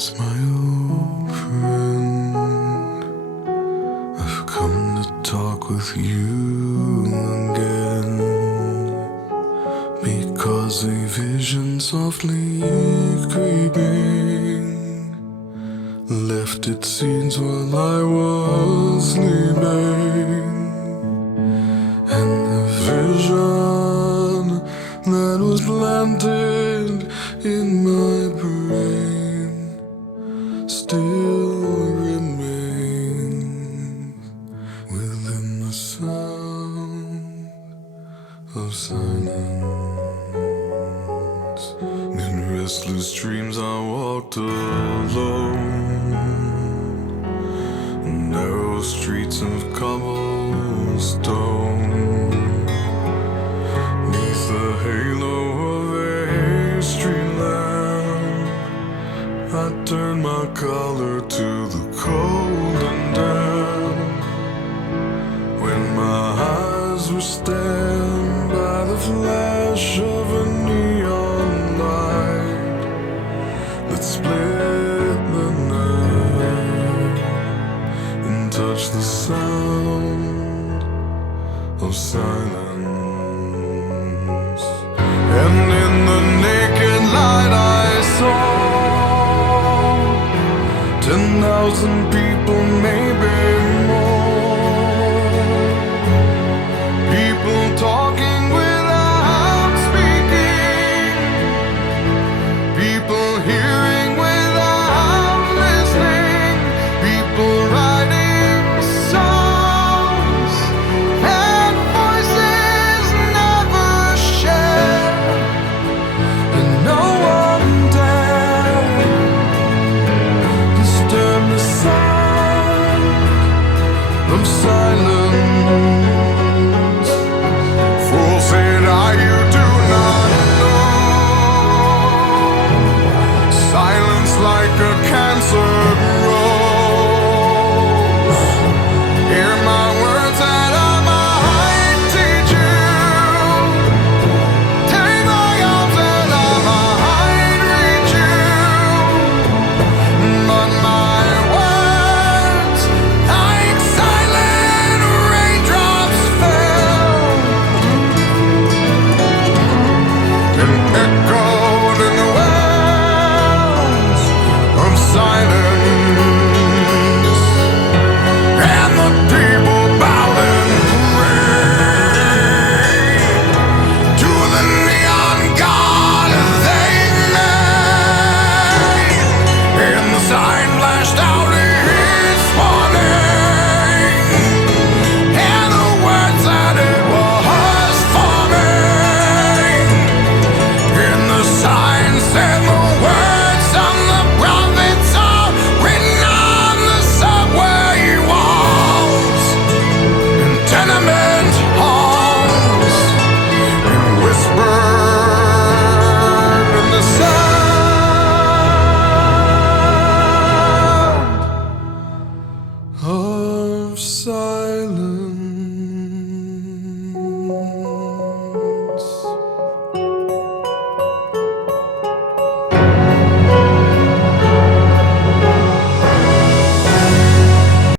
It's my old friend. I've come to talk with you again, because a vision softly creeping left its seeds while I was sleeping. And the vision that was planted in my brain still remains within the sound of silence. In restless dreams I walked alone, narrow streets of cobblestone, neath the halo of a street lamp. I turned my collar to the cold and damp, when my eyes were stabbed by the flash of a neon light that split the night and touched the sound of silence. And in the naked light I saw 10,000 people, maybe more. People talking without speaking, people hearing without listening, people writing songs and voices never shared, and no one dared disturb the sound of silence. Fool said I, you do not know. Silence like a cancer grows. Hear my words that I might teach you. Take my arms that I might reach you. But my words, like silent raindrops, fell and echoed in the wells of silence. And the people bowed and prayed to the neon god they made. And the sign flashed out its warning, and the words that it was forming. And the sign said the words of the prophets are written on the subway walls and tenement halls, and whispered in the sound of silence.